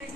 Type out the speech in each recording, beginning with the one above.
કે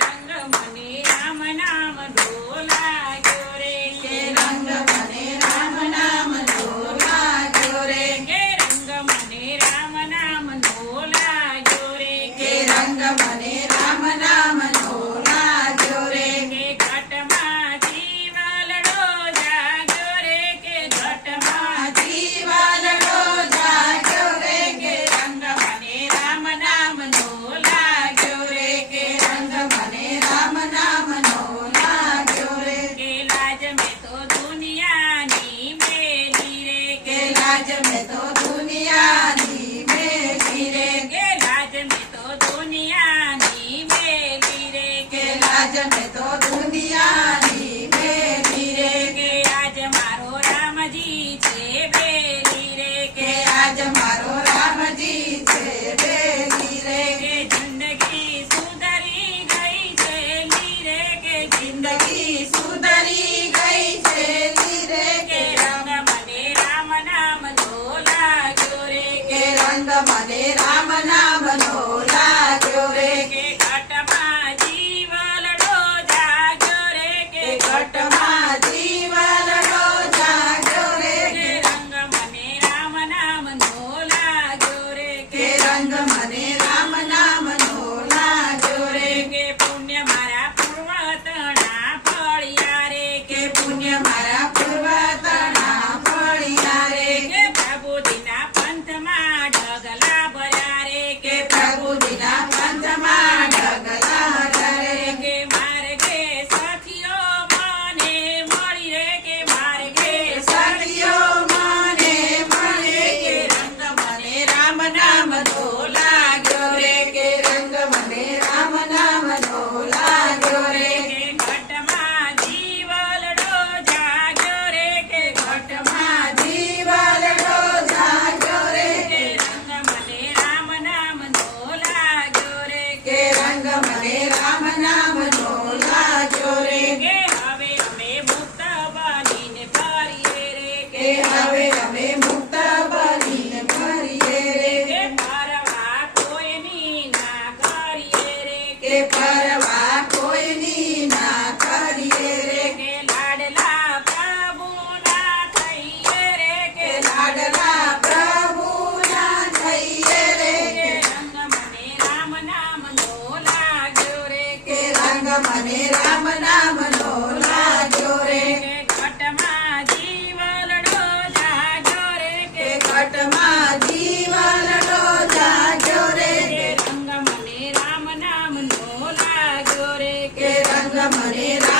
રંગ મને રામ નામ ઢોલાગ્યો રે, કે રંગ મને રામ નામ ઢોલાગ્યો રે, કે રંગ મને રામ નામ ઢોલાગ્યો રે, કે રંગ મને રામ નામ ઢોલાગ્યો રે, કે ઘટમાં જીવલડો જાગ્યો રે, કે ઘટમાં જીવાલડો જાગ્યો રે, કે રંગ મને રામ નામ ઢોલાગ્યો રે, કે રંગ મને રામ નામ ઢોલાગ્યો રે, કે લાજ મેં તો દુનિયાની મેલી રે, કે લાજ મેં તો દુનિયાની મેલી રે, કે લાજ મેં તો દુનિયાની મેલી રે, કે લાજ મેં તો દુનિયાની મેલી રે, કે આજ મારો રામજી છે બેલી રે, કે આજ મારો રામજી છે બેલી રે, કે જિંદગી સુધરી ગઈ છે લીરે, કે જિંદગી સુધરી ગઈ છે લીરે, કે રંગ મને રામ નામ ઢોલાગ્યો રે, કે રંગ મને રામ નામ ઢોલાગ્યો રે, કે ઘટમાં જીવલડો જાગ્યો રે, કે ઘટમાં જીવલડો જાગ્યો રે, કે રંગ મને રામ નામ ઢોલાગ્યો રે, કે રંગ મને રામ નામ ઢોલાગ્યો રે, કે પુણ્ય મારા પૂર્વતણા ફળ્યા રે, કે પુણ્ય મારા પૂર્વતના ફળ્યા રે, કે પ્રભુજીના પંથમાં ઢગલા ભર્યા રે, કે પ્રભુજીના પંથમાં ઢગલા રે, કે માર્ગે સખીઓ મને મળી રે, કે માર્ગે સખીઓ મને મળે, કે કે રંગ મને રામ નામ ઢોલાગ્યો રે, કે રંગ મને રામ નામ ઢોલાગ્યો રે, કે ઘટમાં જીવલડો જાગ્યો રે, કે ઘટમાં જીવલડો જાગ્યો રે, કે રંગ મને રામ નામ ઢોલાગ્યો રે, કે રંગ મને રામ નામ ઢોલાગ્યો રે, કે હવે અમે મુક્ત બનીને ફરીએ રે, કે હવે અમે મુક્ત બનીને ફરીએ રે, કે પરવા કોઈની ના કરીએ રે, કે પરવા કોઈની ના કરીએ રે, કે લાડલા પ્રભુના થઈએ રે, કે કે લાડલા પ્રભુના થઈએ રે, કે રંગ મને રામ નામ ઢોલાગ્યો રે, કે રંગ મને રામ નામ ઢોલાગ્યો રે, કે ઘટમાં જીવલડો જાગ્યો રે, કે કે ઘટમાં જીવલડો જાગ્યો રે, રંગ મને રામ નામ ઢોલાગ્યો રે, કે રંગ મને રામ